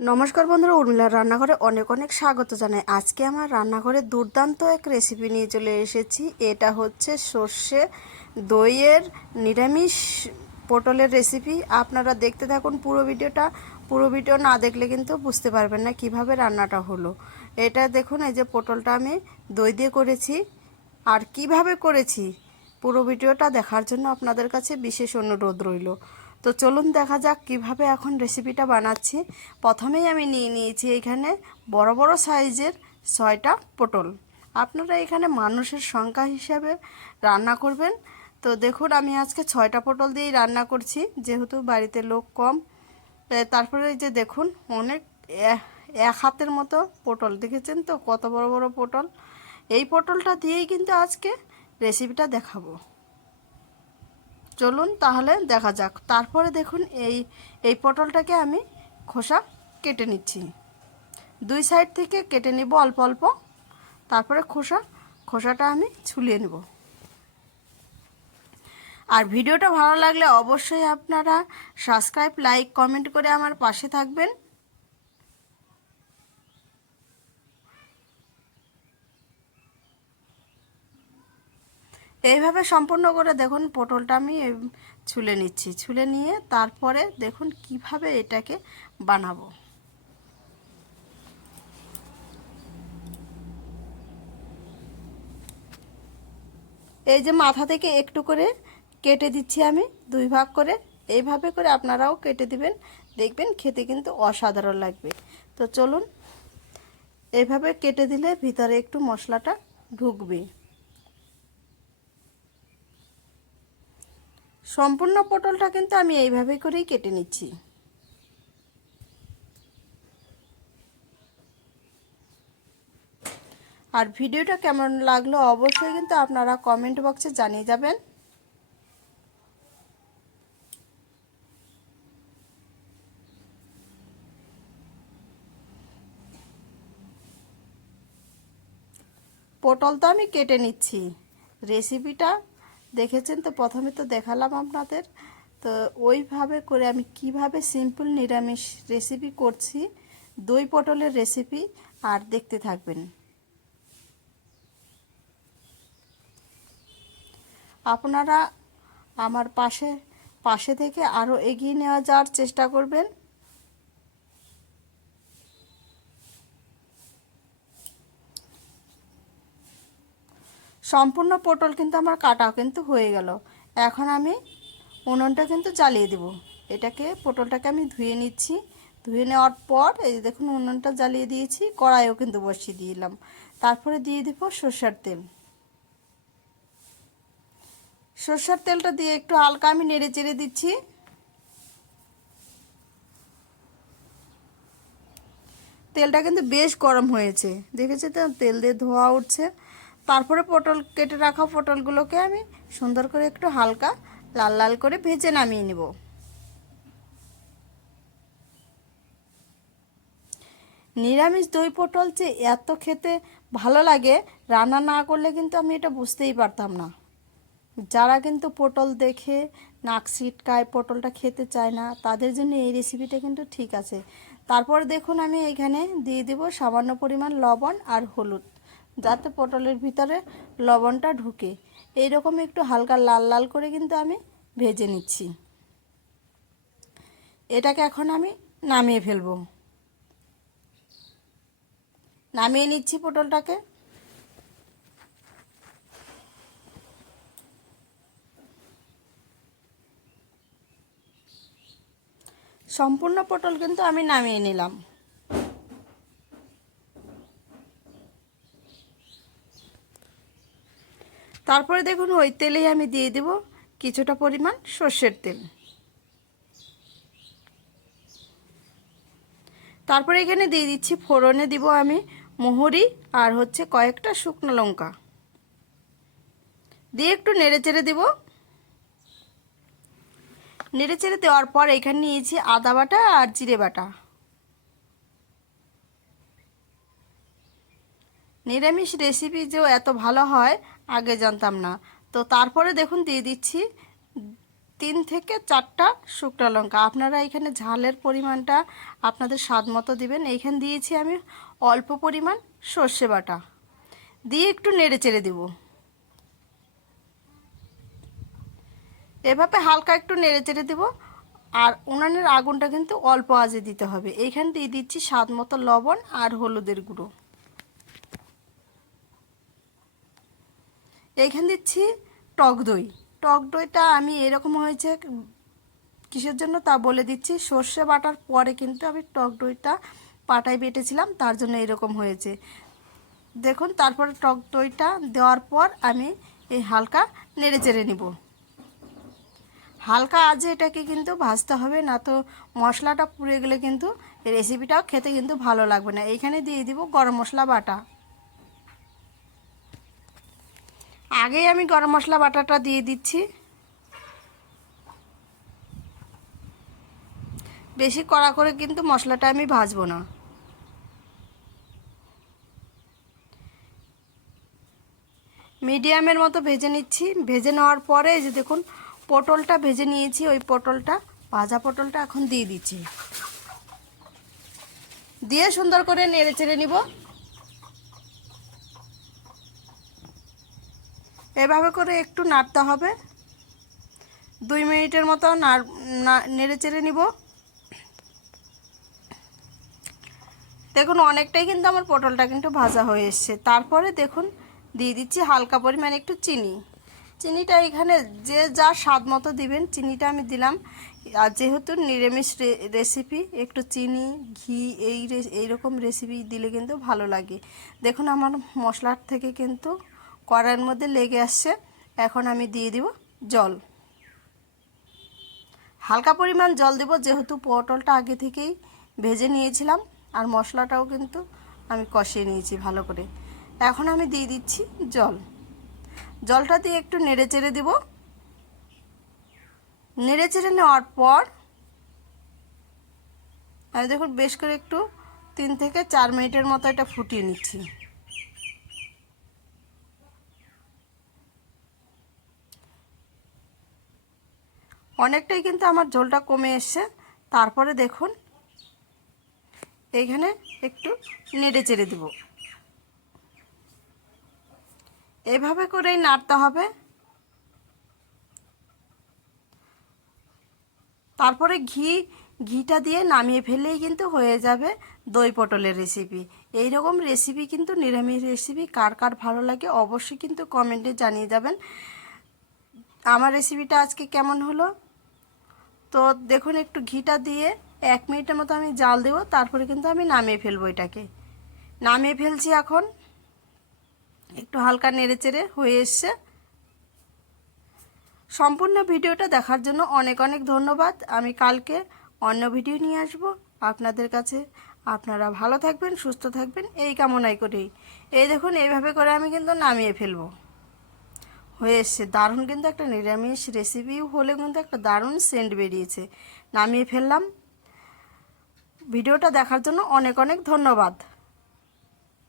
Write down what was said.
নমস্কার বন্ধুরা, উর্মিলার রান্নাঘরে অনেক অনেক স্বাগত জানাই। আজকে আমার রান্নাঘরে দুর্দান্ত এক রেসিপি নিয়ে চলে এসেছি। এটা হচ্ছে সর্ষে দইয়ের নিরামিষ পটলের রেসিপি আপনারা দেখতে থাকুন পুরো ভিডিওটা। পুরো ভিডিও না দেখলে কিন্তু বুঝতে পারবেন না কীভাবে রান্নাটা হলো। এটা দেখুন, এই যে পটলটা আমি দই দিয়ে করেছি। আর কীভাবে করেছি, পুরো ভিডিওটা দেখার জন্য আপনাদের কাছে বিশেষ অনুরোধ রইল। তো চলুন দেখা যাক কীভাবে এখন রেসিপিটা বানাচ্ছি। প্রথমেই আমি নিয়ে নিয়েছি এখানে বড় বড় সাইজের ছয়টা পটল। আপনারা এখানে মানুষের সংখ্যা হিসাবে রান্না করবেন। তো দেখুন, আমি আজকে ছয়টা পটল দিয়েই রান্না করছি, যেহেতু বাড়িতে লোক কম। তারপরে যে দেখুন, অনেক এক হাতের মতো পটল, দেখেছেন তো? কত বড় বড় পটল। এই পটলটা দিয়েই কিন্তু আজকে রেসিপিটা দেখাবো। চলুন তাহলে দেখা যাক। তারপরে দেখুন এই এই পটলটাকে আমি খোসা কেটে নিচ্ছি। দুই সাইড থেকে কেটে নিব অল্প অল্প। তারপরে খোসা, খোসাটা আমি ছুলিয়ে নেব। আর ভিডিওটা ভালো লাগলে অবশ্যই আপনারা সাবস্ক্রাইব, লাইক, কমেন্ট করে আমার পাশে থাকবেন। এইভাবে সম্পূর্ণ করে দেখুন পটলটা আমি ছুলে নিচ্ছি। ছুলে নিয়ে তারপরে দেখুন কীভাবে এটাকে বানাবো। এই যে মাথা থেকে একটু করে কেটে দিচ্ছি আমি দুই ভাগ করে। এইভাবে করে আপনারাও কেটে দিবেন। দেখবেন খেতে কিন্তু অসাধারণ লাগবে। তো চলুন, এইভাবে কেটে দিলে ভিতরে একটু মশলাটা ঢুকবে। সম্পূর্ণ পটলটা কিন্তু আমি এইভাবে করেই কেটে নিচ্ছি। আর ভিডিওটা কেমন লাগল অবশ্যই কিন্তু আপনারা কমেন্ট বক্সে জানিয়ে যাবেন। পটল তো আমি কেটে নিচ্ছি। রেসিপিটা দেখেছেন? তো প্রথমে তো দেখালাম আপনাদের। তো ওইভাবে করে আমি কীভাবে সিম্পল নিরামিষ রেসিপি করছি, দই পটলের রেসিপি আর দেখতে থাকবেন। আপনারা আমার পাশে পাশে থেকে আরও এগিয়ে নেওয়া যাওয়ার চেষ্টা করবেন। সম্পূর্ণ পটল কিন্তু আমার কাটা কিন্তু হয়ে গেল। এখন আমি উনুনটা কিন্তু জ্বালিয়ে দেব। এটাকে, পটলটাকে আমি ধুয়ে নিচ্ছি। ধুয়ে নেওয়ার পর এই দেখুন উনুনটা জ্বালিয়ে দিয়েছি, কড়াইও কিন্তু বসিয়ে দিলাম। তারপরে দিয়ে দেব সর্ষের তেল। সর্ষের তেলটা দিয়ে একটু হালকা আমি নেড়ে চেড়ে দিচ্ছি। তেলটা কিন্তু বেশ গরম হয়েছে। দেখেছি তো? তেল দিয়ে ধোয়া উঠছে। তারপরে পটল কেটে রাখা পটলগুলোকে আমি সুন্দর করে একটু হালকা লাল লাল করে ভেজে নামিয়ে নিব। নিরামিষ দই পটল যে এত খেতে ভালো লাগে, রান্না না করলে কিন্তু আমি এটা বুঝতেই পারতাম না। যারা কিন্তু পটল দেখে নাক ছিটকায় পটলটা খেতে চায় না, তাদের জন্য এই রেসিপিটা কিন্তু ঠিক আছে। তারপর দেখুন আমি এখানে দিয়ে দেব সামান্য পরিমাণ লবণ আর হলুদ। যাতে পটলের ভিতরে লবণটা ঢুকে। এইরকম একটু হালকা লাল লাল করে কিন্তু আমি ভেজে নিচ্ছি। এটাকে এখন আমি নামিয়ে ফেলব। নামিয়ে নিচ্ছি পটলটাকে। সম্পূর্ণ পটল কিন্তু আমি নামিয়ে নিলাম। তারপরে দেখুন ওই তেলেই আমি দিয়ে দেব কিছুটা পরিমাণ সর্ষের তেল। তারপরে এখানে দিয়ে দিচ্ছি ফোড়নে দিব আমি মোহরি আর হচ্ছে কয়েকটা শুকনো লঙ্কা। দিয়ে একটু নেড়ে চেড়ে দেবো। নেড়ে চেড়ে দেওয়ার পর এখানে নিয়েছি আদা বাটা আর জিরে বাটা। নিরামিষ রেসিপি যে এত ভালো হয়, আগে জানতাম না। তো তারপরে দেখুন দিয়ে দিচ্ছি তিন থেকে চারটা শুকনো লঙ্কা। আপনারা এখানে ঝালের পরিমাণটা আপনাদের স্বাদ মতো দিবেন। এইখানে দিয়েছি আমি অল্প পরিমাণ সর্ষে বাটা। দিয়ে একটু নেড়ে চেড়ে দেব। এভাবে হালকা একটু নেড়ে চেড়ে দেবো। আর উনানের আগুনটা কিন্তু অল্প আজে দিতে হবে। এইখানে দিয়ে দিচ্ছি স্বাদ মতো লবণ আর হলুদের গুঁড়ো। এইখানে দিচ্ছি টক দই। টক দইটা আমি এরকম হয়েছে কিসের জন্য তা বলে দিচ্ছি। সর্ষে বাটার পরে কিন্তু আমি টক দইটা পাটায় বেটেছিলাম, তার জন্য এরকম হয়েছে। দেখুন, তারপরে টক দইটা দেওয়ার পর আমি এই হালকা নেড়ে চেড়ে নিব। হালকা আজে এটাকে কিন্তু ভাজতে হবে, না তো মশলাটা পুড়ে গেলে কিন্তু রেসিপিটাও খেতে কিন্তু ভালো লাগবে না। এইখানে দিয়ে দিব গরম মশলা বাটা। আগেই আমি গরম মশলা বাটাটা দিয়ে দিচ্ছি। বেশি কড়া করে কিন্তু মশলাটা আমি ভাজবো না। মিডিয়ামের মতো ভেজে নিচ্ছি। ভেজে নেওয়ার পরে যে দেখুন, পটলটা ভেজে নিয়েছি, ওই পটলটা, ভাজা পটলটা এখন দিয়ে দিচ্ছি। দিয়ে সুন্দর করে নেড়ে চেড়ে নিব। এভাবে করে একটু নাড়তে হবে। দুই মিনিটের মতো নেড়ে চেড়ে নিব। দেখুন, অনেকটাই কিন্তু আমার পটলটা কিন্তু ভাজা হয়ে এসছে। তারপরে দেখুন, দিয়ে দিচ্ছি হালকা পরিমাণ একটু চিনি। চিনিটা এখানে যে যা স্বাদ মতো দিবেন, চিনিটা আমি দিলাম। আর যেহেতু নিরামিষ রেসিপি, একটু চিনি, ঘি, এই এইরকম রেসিপি দিলে কিন্তু ভালো লাগে। দেখুন, আমার মশলার থেকে কিন্তু কড়াইয়ের মধ্যে লেগে আসছে। এখন আমি দিয়ে দিব জল। হালকা পরিমাণ জল দেব, যেহেতু পটলটা আগে থেকেই ভেজে নিয়েছিলাম, আর মশলাটাও কিন্তু আমি কষিয়ে নিয়েছি ভালো করে। এখন আমি দিয়ে দিচ্ছি জল। জলটা দিয়ে একটু নেড়ে চেড়ে দেব। নেড়ে চেড়ে নেওয়ার পর আমি দেখুন বেশ করে একটু তিন থেকে চার মিনিটের মতো এটা ফুটিয়ে নিচ্ছি। অনেকটাই কিন্তু আমার ঝোলটা কমে এসছে। তারপরে দেখুন এইখানে একটু নেড়ে চেড়ে দেব। এভাবে করেই নাড়তে হবে। তারপরে ঘি, ঘিটা দিয়ে নামিয়ে ফেলেই কিন্তু হয়ে যাবে দই পটলের রেসিপি এই রকম রেসিপি কিন্তু নিরামিষ রেসিপি কার কার ভালো লাগে অবশ্যই কিন্তু কমেন্টে জানিয়ে যাবেন। আমার রেসিপিটা আজকে কেমন হলো? তো দেখুন, একটু ঘিটা দিয়ে এক মিনিটের মতো আমি জাল দেবো, তারপরে কিন্তু আমি নামিয়ে ফেলব এটাকে। নামিয়ে ফেলছি এখন। একটু হালকা নেড়ে চেড়ে হয়ে এসছে। সম্পূর্ণ ভিডিওটা দেখার জন্য অনেক অনেক ধন্যবাদ। আমি কালকে অন্য ভিডিও নিয়ে আসব। আপনাদের কাছে আপনারা ভালো থাকবেন, সুস্থ থাকবেন, এই কামনাই করেই এই দেখুন, এইভাবে করে আমি কিন্তু নামিয়ে ফেলব। হয়ে এসছে দারুণ কিন্তু একটা নিরামিষ রেসিপি হলে কিন্তু একটা দারুণ সেন্ট বেরিয়েছে। নামিয়ে ফেললাম। ভিডিওটা দেখার জন্য অনেক অনেক ধন্যবাদ।